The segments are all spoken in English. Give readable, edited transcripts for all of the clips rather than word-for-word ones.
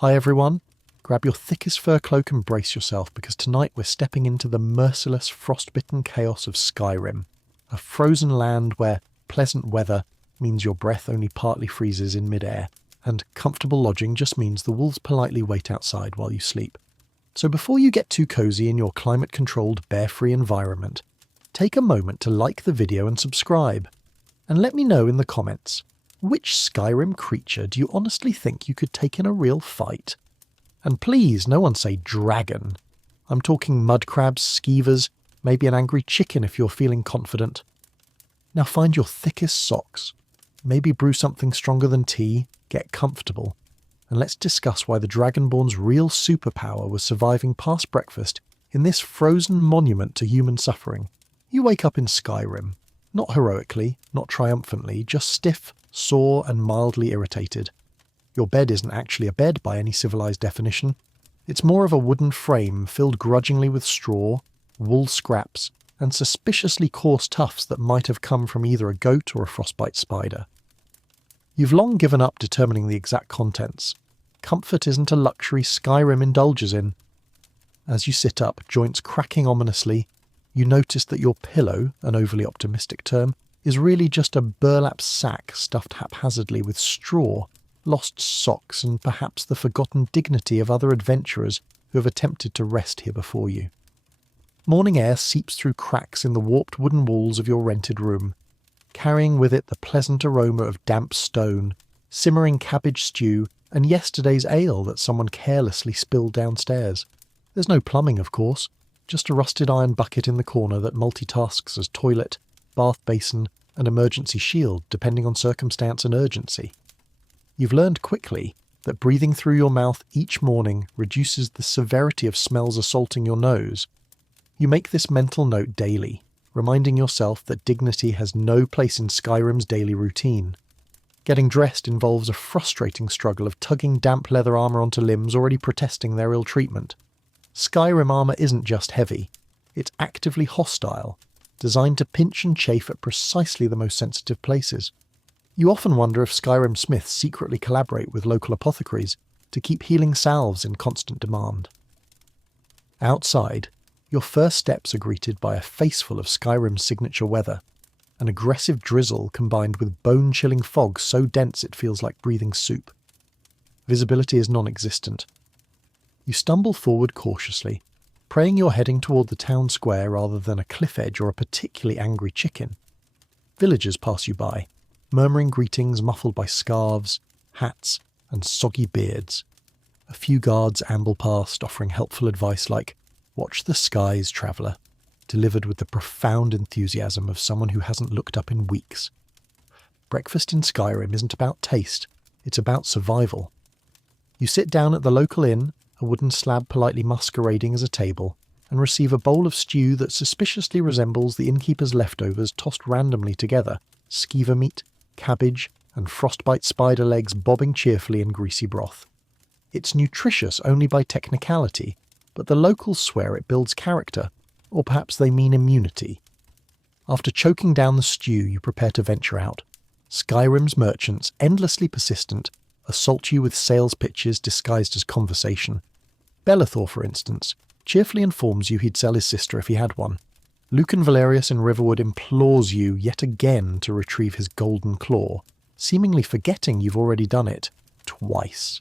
Hi everyone, grab your thickest fur cloak and brace yourself because tonight we're stepping into the merciless frostbitten chaos of Skyrim, a frozen land where pleasant weather means your breath only partly freezes in midair, and comfortable lodging just means the wolves politely wait outside while you sleep. So before you get too cozy in your climate-controlled, bear-free environment, take a moment to like the video and subscribe, and let me know in the comments, which Skyrim creature do you honestly think you could take in a real fight? And please, no one say dragon. I'm talking mud crabs, skeevers, maybe an angry chicken if you're feeling confident. Now find your thickest socks, maybe brew something stronger than tea, get comfortable, and let's discuss why the Dragonborn's real superpower was surviving past breakfast in this frozen monument to human suffering. You wake up in Skyrim, not heroically, not triumphantly, just stiff, sore and mildly irritated. Your bed isn't actually a bed by any civilized definition. It's more of a wooden frame filled grudgingly with straw, wool scraps, and suspiciously coarse tufts that might have come from either a goat or a frostbite spider. You've long given up determining the exact contents. Comfort isn't a luxury Skyrim indulges in. As you sit up, joints cracking ominously, you notice that your pillow, an overly optimistic term, is really just a burlap sack stuffed haphazardly with straw, lost socks, and perhaps the forgotten dignity of other adventurers who have attempted to rest here before you. Morning air seeps through cracks in the warped wooden walls of your rented room, carrying with it the pleasant aroma of damp stone, simmering cabbage stew, and yesterday's ale that someone carelessly spilled downstairs. There's no plumbing, of course, just a rusted iron bucket in the corner that multitasks as toilet, bath basin, and emergency shield depending on circumstance and urgency. You've learned quickly that breathing through your mouth each morning reduces the severity of smells assaulting your nose. You make this mental note daily, reminding yourself that dignity has no place in Skyrim's daily routine. Getting dressed involves a frustrating struggle of tugging damp leather armour onto limbs already protesting their ill treatment. Skyrim armour isn't just heavy, it's actively hostile, designed to pinch and chafe at precisely the most sensitive places. You often wonder if Skyrim smiths secretly collaborate with local apothecaries to keep healing salves in constant demand. Outside, your first steps are greeted by a faceful of Skyrim's signature weather, an aggressive drizzle combined with bone-chilling fog so dense it feels like breathing soup. Visibility is non-existent. You stumble forward cautiously, praying you're heading toward the town square rather than a cliff edge or a particularly angry chicken. Villagers pass you by, murmuring greetings muffled by scarves, hats, and soggy beards. A few guards amble past, offering helpful advice like, "Watch the skies, traveller," delivered with the profound enthusiasm of someone who hasn't looked up in weeks. Breakfast in Skyrim isn't about taste, it's about survival. You sit down at the local inn, a wooden slab politely masquerading as a table, and receive a bowl of stew that suspiciously resembles the innkeeper's leftovers tossed randomly together, skeever meat, cabbage, and frostbite spider legs bobbing cheerfully in greasy broth. It's nutritious only by technicality, but the locals swear it builds character, or perhaps they mean immunity. After choking down the stew, you prepare to venture out. Skyrim's merchants, endlessly persistent, assault you with sales pitches disguised as conversation. Belethor, for instance, cheerfully informs you he'd sell his sister if he had one. Lucan Valerius in Riverwood implores you yet again to retrieve his golden claw, seemingly forgetting you've already done it twice.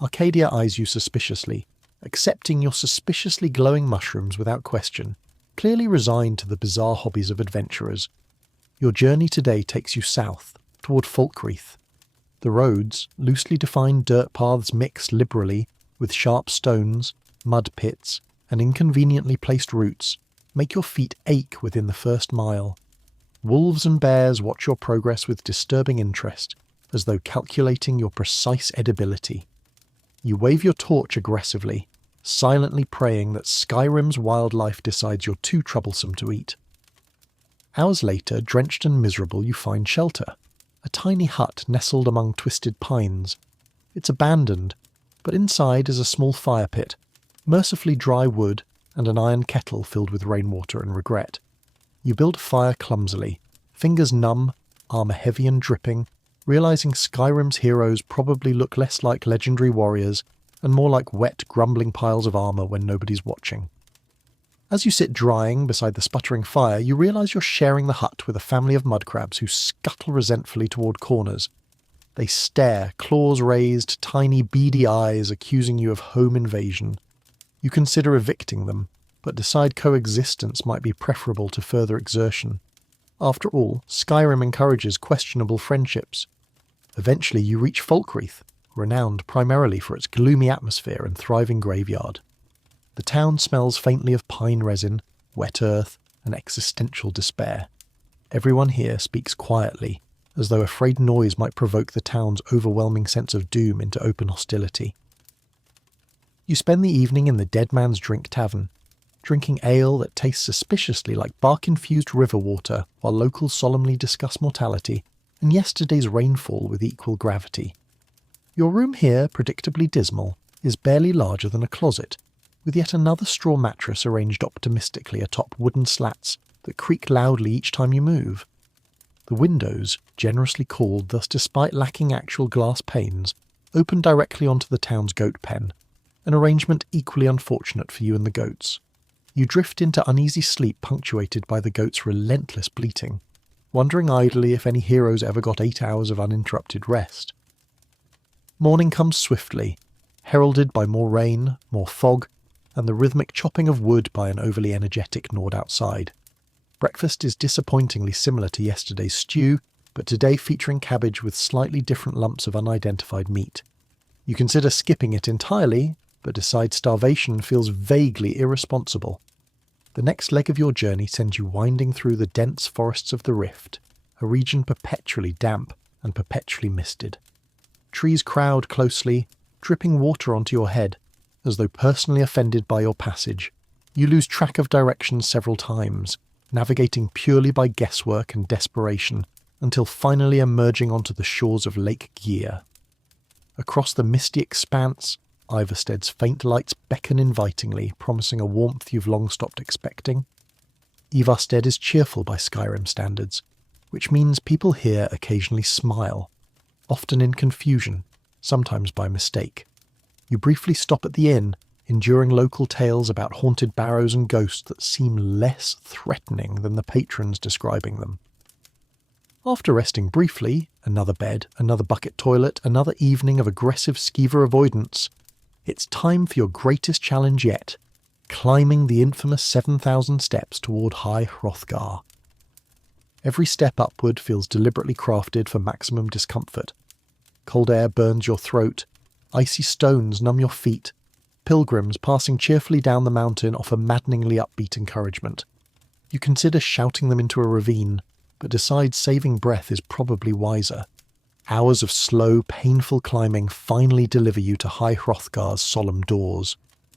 Arcadia eyes you suspiciously, accepting your suspiciously glowing mushrooms without question, clearly resigned to the bizarre hobbies of adventurers. Your journey today takes you south, toward Falkreath. The roads, loosely defined dirt paths mixed liberally with sharp stones, mud pits, and inconveniently placed roots, make your feet ache within the first mile. Wolves and bears watch your progress with disturbing interest, as though calculating your precise edibility. You wave your torch aggressively, silently praying that Skyrim's wildlife decides you're too troublesome to eat. Hours later, drenched and miserable, you find shelter. A tiny hut nestled among twisted pines. It's abandoned, but inside is a small fire pit, mercifully dry wood, and an iron kettle filled with rainwater and regret. You build a fire clumsily, fingers numb, armour heavy and dripping, realizing Skyrim's heroes probably look less like legendary warriors and more like wet, grumbling piles of armor when nobody's watching. As you sit drying beside the sputtering fire, you realize you're sharing the hut with a family of mudcrabs who scuttle resentfully toward corners. They stare, claws raised, tiny beady eyes accusing you of home invasion. You consider evicting them, but decide coexistence might be preferable to further exertion. After all, Skyrim encourages questionable friendships. Eventually you reach Falkreath, renowned primarily for its gloomy atmosphere and thriving graveyard. The town smells faintly of pine resin, wet earth, and existential despair. Everyone here speaks quietly, as though afraid noise might provoke the town's overwhelming sense of doom into open hostility. You spend the evening in the Dead Man's Drink Tavern, drinking ale that tastes suspiciously like bark-infused river water while locals solemnly discuss mortality and yesterday's rainfall with equal gravity. Your room here, predictably dismal, is barely larger than a closet, with yet another straw mattress arranged optimistically atop wooden slats that creak loudly each time you move. The windows, generously called thus despite lacking actual glass panes, open directly onto the town's goat pen, an arrangement equally unfortunate for you and the goats. You drift into uneasy sleep punctuated by the goats' relentless bleating, wondering idly if any heroes ever got 8 hours of uninterrupted rest. Morning comes swiftly, heralded by more rain, more fog, and the rhythmic chopping of wood by an overly energetic Nord outside. Breakfast is disappointingly similar to yesterday's stew, but today featuring cabbage with slightly different lumps of unidentified meat. You consider skipping it entirely, but decide starvation feels vaguely irresponsible. The next leg of your journey sends you winding through the dense forests of the Rift, a region perpetually damp and perpetually misted. Trees crowd closely, dripping water onto your head, as though personally offended by your passage. You lose track of direction several times, navigating purely by guesswork and desperation, until finally emerging onto the shores of Lake Gyr. Across the misty expanse, Ivarstead's faint lights beckon invitingly, promising a warmth you've long stopped expecting. Ivarstead is cheerful by Skyrim standards, which means people here occasionally smile, often in confusion, sometimes by mistake. You briefly stop at the inn, enduring local tales about haunted barrows and ghosts that seem less threatening than the patrons describing them. After resting briefly, another bed, another bucket toilet, another evening of aggressive skeever avoidance, it's time for your greatest challenge yet, climbing the infamous 7,000 steps toward High Hrothgar. Every step upward feels deliberately crafted for maximum discomfort. Cold air burns your throat, icy stones numb your feet. Pilgrims passing cheerfully down the mountain offer maddeningly upbeat encouragement. You consider shouting them into a ravine, but decide saving breath is probably wiser. Hours of slow, painful climbing finally deliver you to High Hrothgar's solemn doors.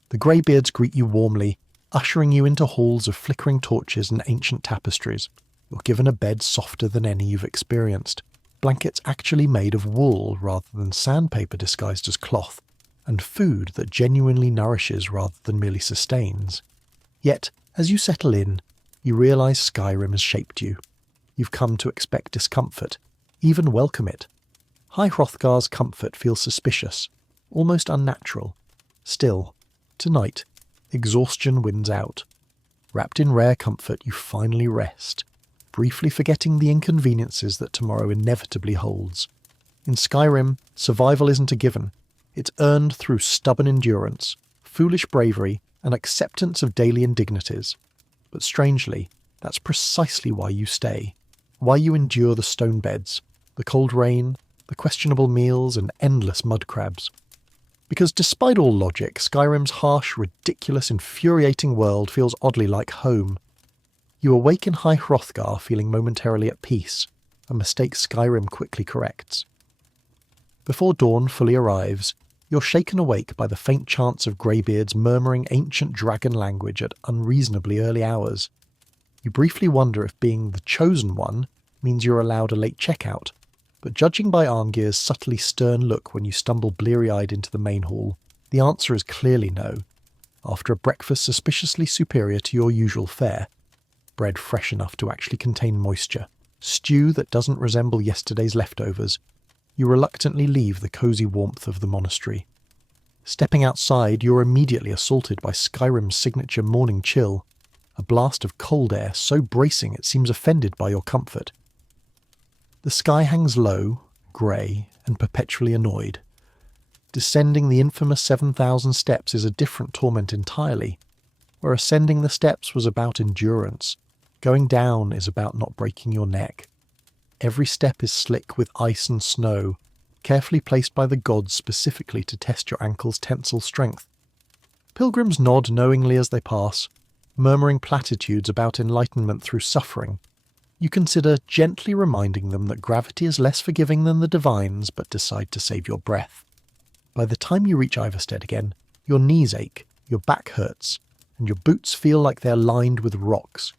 The greybeards greet you warmly, ushering you into halls of flickering torches and ancient tapestries. You're given a bed softer than any you've experienced, blankets actually made of wool rather than sandpaper disguised as cloth, and food that genuinely nourishes rather than merely sustains. Yet, as you settle in, you realise Skyrim has shaped you. You've come to expect discomfort, even welcome it. High Hrothgar's comfort feels suspicious, almost unnatural. Still, tonight, exhaustion wins out. Wrapped in rare comfort, you finally rest, briefly forgetting the inconveniences that tomorrow inevitably holds. In Skyrim, survival isn't a given. It's earned through stubborn endurance, foolish bravery, and acceptance of daily indignities. But strangely, that's precisely why you stay, why you endure the stone beds, the cold rain, the questionable meals, and endless mud crabs. Because despite all logic, Skyrim's harsh, ridiculous, infuriating world feels oddly like home. You awake in High Hrothgar feeling momentarily at peace, a mistake Skyrim quickly corrects. Before dawn fully arrives, you're shaken awake by the faint chants of greybeards murmuring ancient dragon language at unreasonably early hours. You briefly wonder if being the chosen one means you're allowed a late checkout, but judging by Arngir's subtly stern look when you stumble bleary-eyed into the main hall, the answer is clearly no. After a breakfast suspiciously superior to your usual fare, bread fresh enough to actually contain moisture, stew that doesn't resemble yesterday's leftovers, you reluctantly leave the cosy warmth of the monastery. Stepping outside, you're immediately assaulted by Skyrim's signature morning chill, a blast of cold air so bracing it seems offended by your comfort. The sky hangs low, grey, and perpetually annoyed. Descending the infamous 7,000 steps is a different torment entirely, where ascending the steps was about endurance, going down is about not breaking your neck. Every step is slick with ice and snow, carefully placed by the gods specifically to test your ankle's tensile strength. Pilgrims nod knowingly as they pass, murmuring platitudes about enlightenment through suffering. You consider gently reminding them that gravity is less forgiving than the divines, but decide to save your breath. By the time you reach Ivarstead again, your knees ache, your back hurts, and your boots feel like they're lined with rocks.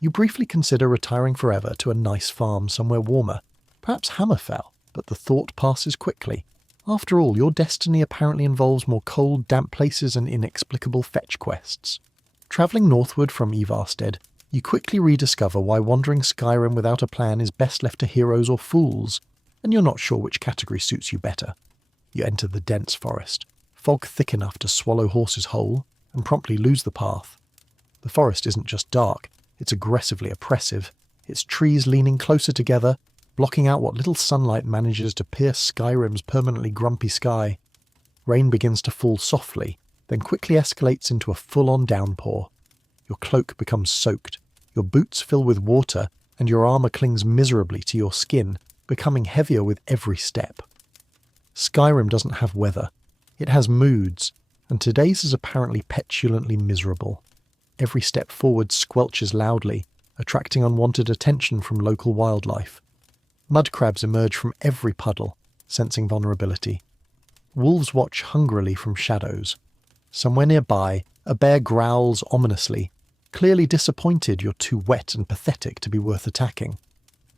You briefly consider retiring forever to a nice farm somewhere warmer, perhaps Hammerfell, but the thought passes quickly. After all, your destiny apparently involves more cold, damp places and inexplicable fetch quests. Travelling northward from Ivarstead, you quickly rediscover why wandering Skyrim without a plan is best left to heroes or fools, and you're not sure which category suits you better. You enter the dense forest, fog thick enough to swallow horses whole, and promptly lose the path. The forest isn't just dark, it's aggressively oppressive, its trees leaning closer together, blocking out what little sunlight manages to pierce Skyrim's permanently grumpy sky. Rain begins to fall softly, then quickly escalates into a full-on downpour. Your cloak becomes soaked, your boots fill with water, and your armour clings miserably to your skin, becoming heavier with every step. Skyrim doesn't have weather. It has moods, and today's is apparently petulantly miserable. Every step forward squelches loudly, attracting unwanted attention from local wildlife. Mud crabs emerge from every puddle, sensing vulnerability. Wolves watch hungrily from shadows. Somewhere nearby, a bear growls ominously, clearly disappointed you're too wet and pathetic to be worth attacking.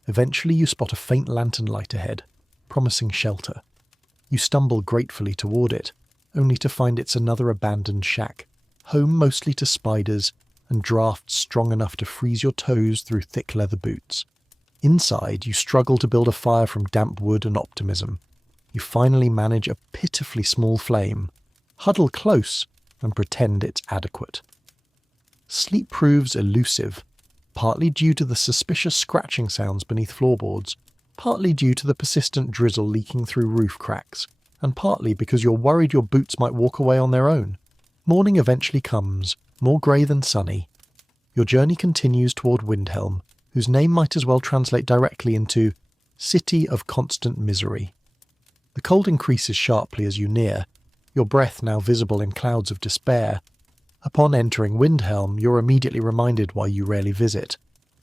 Eventually you spot a faint lantern light ahead, promising shelter. You stumble gratefully toward it, only to find it's another abandoned shack, home mostly to spiders and drafts strong enough to freeze your toes through thick leather boots. Inside, you struggle to build a fire from damp wood and optimism. You finally manage a pitifully small flame, huddle close, and pretend it's adequate. Sleep proves elusive, partly due to the suspicious scratching sounds beneath floorboards, partly due to the persistent drizzle leaking through roof cracks, and partly because you're worried your boots might walk away on their own. Morning eventually comes, more grey than sunny. Your journey continues toward Windhelm, whose name might as well translate directly into City of Constant Misery. The cold increases sharply as you near, your breath now visible in clouds of despair. Upon entering Windhelm, you're immediately reminded why you rarely visit.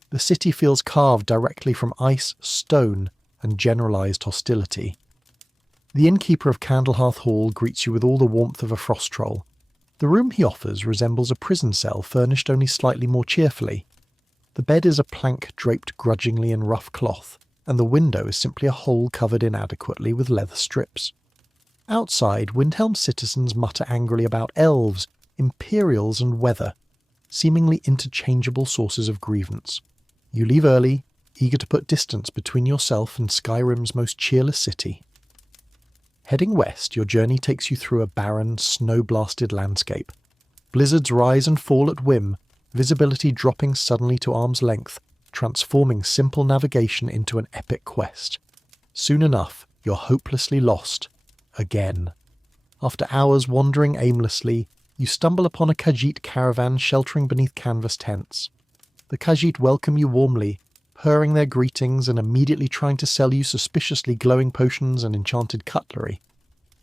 The city feels carved directly from ice, stone, and generalised hostility. The innkeeper of Candlehearth Hall greets you with all the warmth of a frost troll. The room he offers resembles a prison cell furnished only slightly more cheerfully. The bed is a plank draped grudgingly in rough cloth, and the window is simply a hole covered inadequately with leather strips. Outside, Windhelm's citizens mutter angrily about elves, imperials, and weather, seemingly interchangeable sources of grievance. You leave early, eager to put distance between yourself and Skyrim's most cheerless city. Heading west, your journey takes you through a barren, snow-blasted landscape. Blizzards rise and fall at whim, visibility dropping suddenly to arm's length, transforming simple navigation into an epic quest. Soon enough, you're hopelessly lost. Again. After hours wandering aimlessly, you stumble upon a Khajiit caravan sheltering beneath canvas tents. The Khajiit welcome you warmly, purring their greetings and immediately trying to sell you suspiciously glowing potions and enchanted cutlery.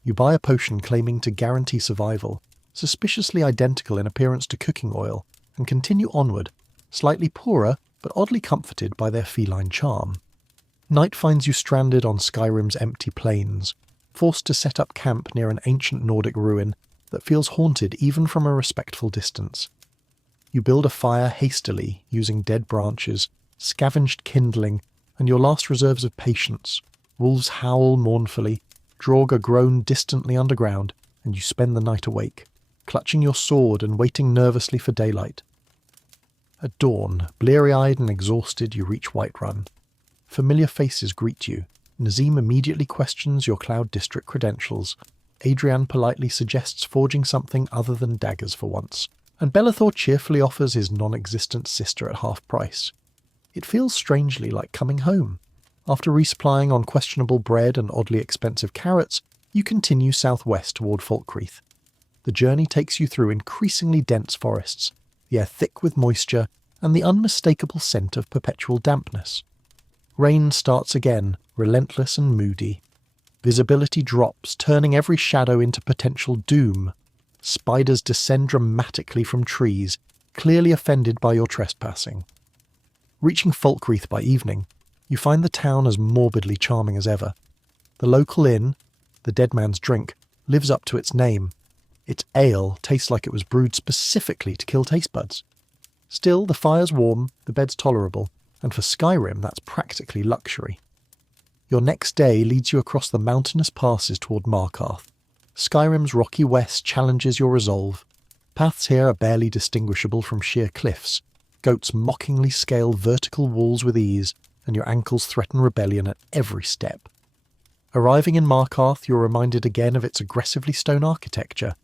You buy a potion claiming to guarantee survival, suspiciously identical in appearance to cooking oil, and continue onward, slightly poorer but oddly comforted by their feline charm. Night finds you stranded on Skyrim's empty plains, forced to set up camp near an ancient Nordic ruin that feels haunted even from a respectful distance. You build a fire hastily, using dead branches, scavenged kindling, and your last reserves of patience. Wolves howl mournfully, Draugr groan distantly underground, and you spend the night awake, clutching your sword and waiting nervously for daylight. At dawn, bleary-eyed and exhausted, you reach Whiterun. Familiar faces greet you, Nazim immediately questions your Cloud District credentials. Adrian politely suggests forging something other than daggers for once, and Bellathor cheerfully offers his non-existent sister at half price. It feels strangely like coming home. After resupplying on questionable bread and oddly expensive carrots, you continue southwest toward Falkreath. The journey takes you through increasingly dense forests, the air thick with moisture, and the unmistakable scent of perpetual dampness. Rain starts again, relentless and moody. Visibility drops, turning every shadow into potential doom. Spiders descend dramatically from trees, clearly offended by your trespassing. Reaching Falkreath by evening, you find the town as morbidly charming as ever. The local inn, the Dead Man's Drink, lives up to its name. Its ale tastes like it was brewed specifically to kill taste buds. Still, the fire's warm, the bed's tolerable, and for Skyrim that's practically luxury. Your next day leads you across the mountainous passes toward Markarth. Skyrim's rocky west challenges your resolve. Paths here are barely distinguishable from sheer cliffs. Goats mockingly scale vertical walls with ease, and your ankles threaten rebellion at every step. Arriving in Markarth, you're reminded again of its aggressively stone architecture.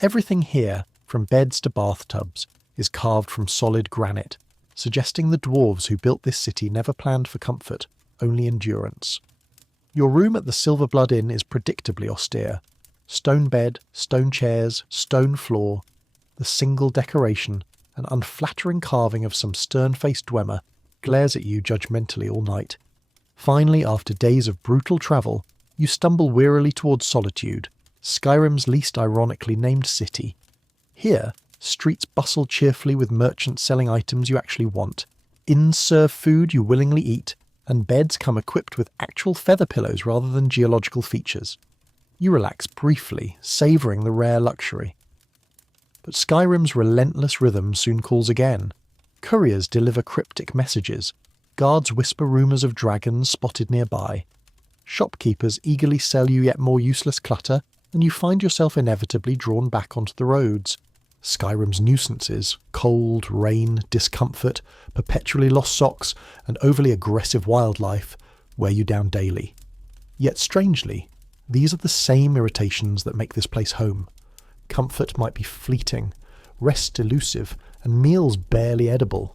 Everything here, from beds to bathtubs, is carved from solid granite, suggesting the dwarves who built this city never planned for comfort, only endurance. Your room at the Silverblood Inn is predictably austere. Stone bed, stone chairs, stone floor. The single decoration, an unflattering carving of some stern-faced Dwemer, glares at you judgmentally all night. Finally, after days of brutal travel, you stumble wearily towards Solitude, Skyrim's least ironically named city. Here, streets bustle cheerfully with merchants selling items you actually want. Inns serve food you willingly eat, and beds come equipped with actual feather pillows rather than geological features. You relax briefly, savouring the rare luxury. But Skyrim's relentless rhythm soon calls again. Couriers deliver cryptic messages. Guards whisper rumours of dragons spotted nearby. Shopkeepers eagerly sell you yet more useless clutter, and you find yourself inevitably drawn back onto the roads. Skyrim's nuisances, cold, rain, discomfort, perpetually lost socks, and overly aggressive wildlife, wear you down daily. Yet strangely, these are the same irritations that make this place home. Comfort might be fleeting, rest elusive, and meals barely edible,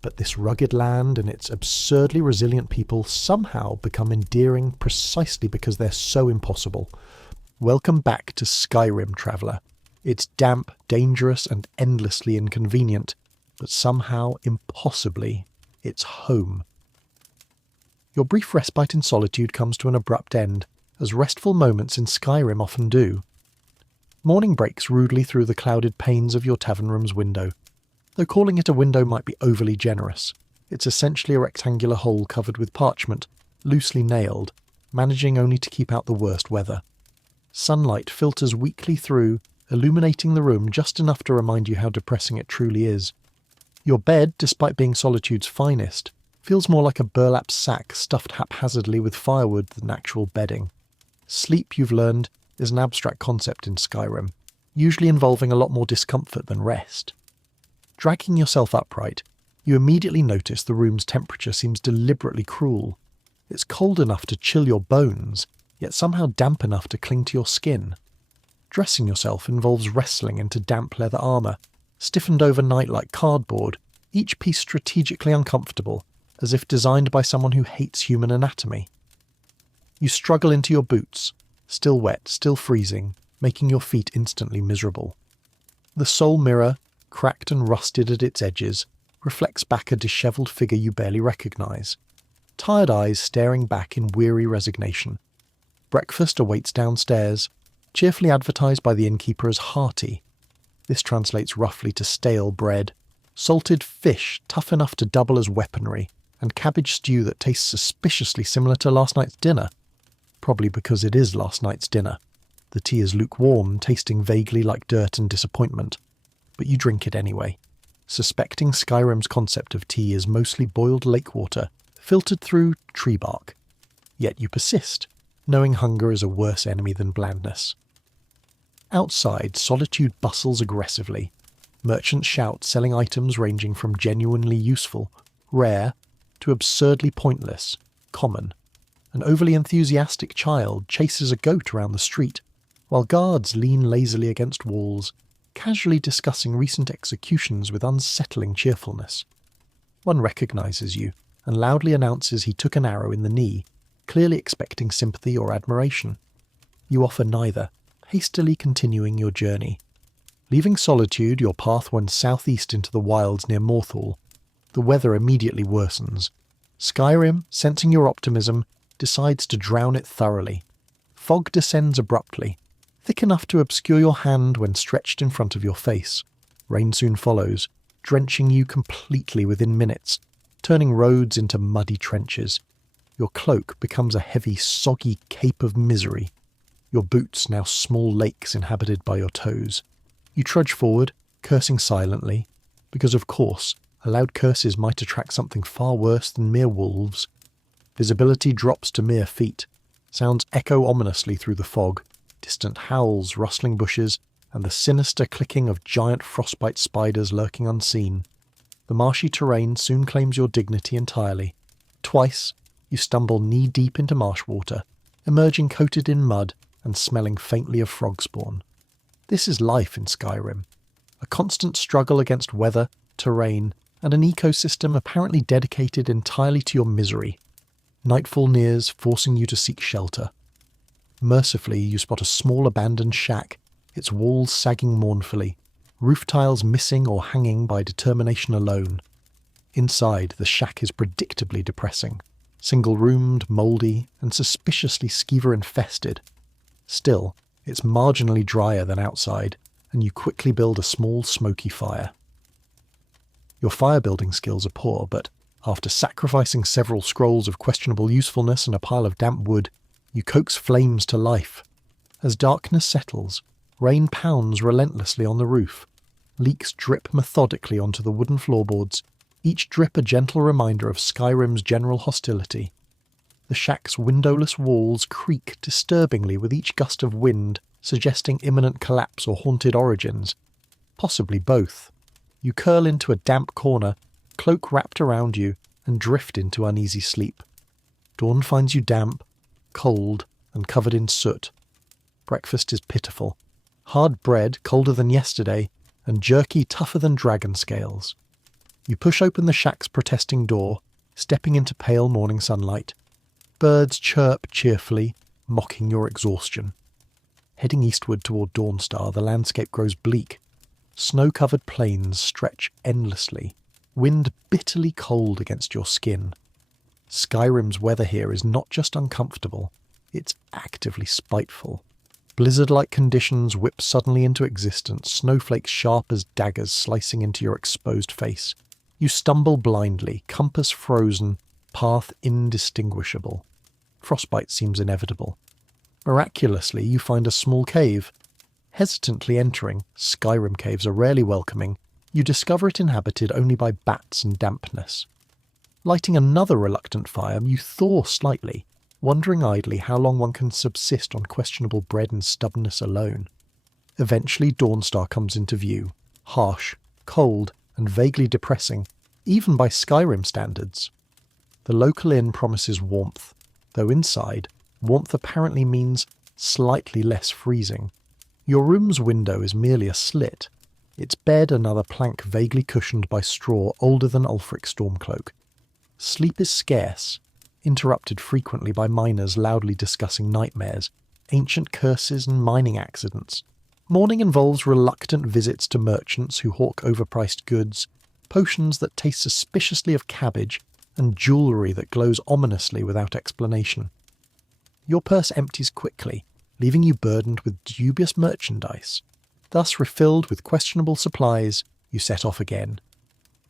but this rugged land and its absurdly resilient people somehow become endearing precisely because they're so impossible. Welcome back to Skyrim, traveller. It's damp, dangerous, and endlessly inconvenient, but somehow, impossibly, it's home. Your brief respite in solitude comes to an abrupt end, as restful moments in Skyrim often do. Morning breaks rudely through the clouded panes of your tavern room's window. Though calling it a window might be overly generous, it's essentially a rectangular hole covered with parchment, loosely nailed, managing only to keep out the worst weather. Sunlight filters weakly through, illuminating the room just enough to remind you how depressing it truly is. Your bed, despite being Solitude's finest, feels more like a burlap sack stuffed haphazardly with firewood than actual bedding. Sleep, you've learned, is an abstract concept in Skyrim, usually involving a lot more discomfort than rest. Dragging yourself upright, you immediately notice the room's temperature seems deliberately cruel. It's cold enough to chill your bones, yet somehow damp enough to cling to your skin. Dressing yourself involves wrestling into damp leather armour, stiffened overnight like cardboard, each piece strategically uncomfortable, as if designed by someone who hates human anatomy. You struggle into your boots, still wet, still freezing, making your feet instantly miserable. The soul mirror, cracked and rusted at its edges, reflects back a dishevelled figure you barely recognise. Tired eyes staring back in weary resignation. Breakfast awaits downstairs, cheerfully advertised by the innkeeper as hearty. This translates roughly to stale bread, salted fish tough enough to double as weaponry, and cabbage stew that tastes suspiciously similar to last night's dinner. Probably because it is last night's dinner. The tea is lukewarm, tasting vaguely like dirt and disappointment. But you drink it anyway, suspecting Skyrim's concept of tea is mostly boiled lake water, filtered through tree bark. Yet you persist, knowing hunger is a worse enemy than blandness. Outside, Solitude bustles aggressively. Merchants shout, selling items ranging from genuinely useful, rare, to absurdly pointless, common. An overly enthusiastic child chases a goat around the street, while guards lean lazily against walls, casually discussing recent executions with unsettling cheerfulness. One recognises you and loudly announces he took an arrow in the knee, clearly expecting sympathy or admiration. You offer neither, hastily continuing your journey. Leaving Solitude, your path winds southeast into the wilds near Morthal. The weather immediately worsens. Skyrim, sensing your optimism, decides to drown it thoroughly. Fog descends abruptly, thick enough to obscure your hand when stretched in front of your face. Rain soon follows, drenching you completely within minutes, turning roads into muddy trenches. Your cloak becomes a heavy, soggy cape of misery. Your boots now small lakes inhabited by your toes. You trudge forward, cursing silently, because of course, loud curses might attract something far worse than mere wolves. Visibility drops to mere feet. Sounds echo ominously through the fog, distant howls, rustling bushes, and the sinister clicking of giant frostbite spiders lurking unseen. The marshy terrain soon claims your dignity entirely. Twice, you stumble knee-deep into marsh water, emerging coated in mud and smelling faintly of frog spawn. This is life in Skyrim. A constant struggle against weather, terrain, and an ecosystem apparently dedicated entirely to your misery. Nightfall nears, forcing you to seek shelter. Mercifully, you spot a small abandoned shack, its walls sagging mournfully, roof tiles missing or hanging by determination alone. Inside, the shack is predictably depressing, single-roomed, mouldy, and suspiciously skeever-infested. Still, it's marginally drier than outside, and you quickly build a small, smoky fire. Your fire-building skills are poor, but after sacrificing several scrolls of questionable usefulness and a pile of damp wood, you coax flames to life. As darkness settles, rain pounds relentlessly on the roof. Leaks drip methodically onto the wooden floorboards, each drip a gentle reminder of Skyrim's general hostility. The shack's windowless walls creak disturbingly with each gust of wind, suggesting imminent collapse or haunted origins. Possibly both. You curl into a damp corner, cloak wrapped around you, and drift into uneasy sleep. Dawn finds you damp, cold, and covered in soot. Breakfast is pitiful. Hard bread, colder than yesterday, and jerky tougher than dragon scales. You push open the shack's protesting door, stepping into pale morning sunlight. Birds chirp cheerfully, mocking your exhaustion. Heading eastward toward Dawnstar, the landscape grows bleak. Snow-covered plains stretch endlessly, wind bitterly cold against your skin. Skyrim's weather here is not just uncomfortable, it's actively spiteful. Blizzard-like conditions whip suddenly into existence, snowflakes sharp as daggers slicing into your exposed face. You stumble blindly, compass frozen, path indistinguishable. Frostbite seems inevitable. Miraculously, you find a small cave. Hesitantly entering, Skyrim caves are rarely welcoming, you discover it inhabited only by bats and dampness. Lighting another reluctant fire, you thaw slightly, wondering idly how long one can subsist on questionable bread and stubbornness alone. Eventually Dawnstar comes into view, harsh, cold, and vaguely depressing, even by Skyrim standards. The local inn promises warmth, though inside, warmth apparently means slightly less freezing. Your room's window is merely a slit, its bed another plank vaguely cushioned by straw older than Ulfric's Stormcloak. Sleep is scarce, interrupted frequently by miners loudly discussing nightmares, ancient curses and mining accidents. Morning involves reluctant visits to merchants who hawk overpriced goods, potions that taste suspiciously of cabbage, and jewellery that glows ominously without explanation. Your purse empties quickly, leaving you burdened with dubious merchandise. Thus, refilled with questionable supplies, you set off again.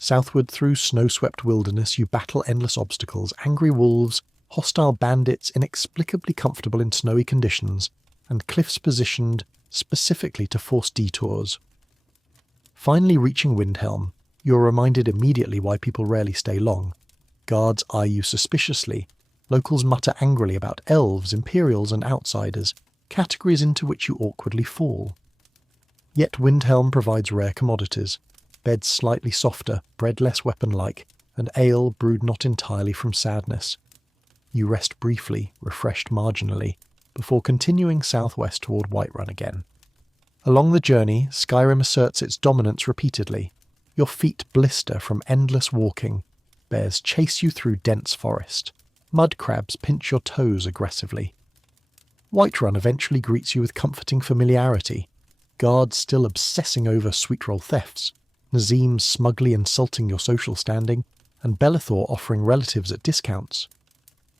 Southward through snow-swept wilderness, you battle endless obstacles, angry wolves, hostile bandits inexplicably comfortable in snowy conditions, and cliffs positioned specifically to force detours. Finally reaching Windhelm, you are reminded immediately why people rarely stay long. Guards eye you suspiciously. Locals mutter angrily about elves, imperials, and outsiders, categories into which you awkwardly fall. Yet Windhelm provides rare commodities, beds slightly softer, bread less weapon-like, and ale brewed not entirely from sadness. You rest briefly, refreshed marginally, before continuing southwest toward Whiterun again. Along the journey, Skyrim asserts its dominance repeatedly. Your feet blister from endless walking. Bears chase you through dense forest. Mud crabs pinch your toes aggressively. Whiterun eventually greets you with comforting familiarity. Guards still obsessing over sweetroll thefts, Nazim smugly insulting your social standing, and Belethor offering relatives at discounts.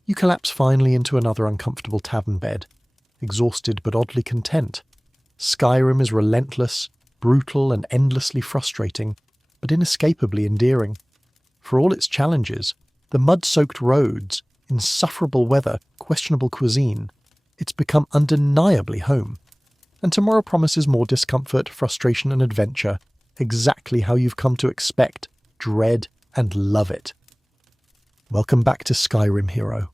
You collapse finally into another uncomfortable tavern bed, exhausted but oddly content. Skyrim is relentless, brutal, and endlessly frustrating, but inescapably endearing. For all its challenges, the mud-soaked roads, insufferable weather, questionable cuisine, it's become undeniably home. And tomorrow promises more discomfort, frustration, and adventure, exactly how you've come to expect, dread, and love it. Welcome back to Skyrim, hero.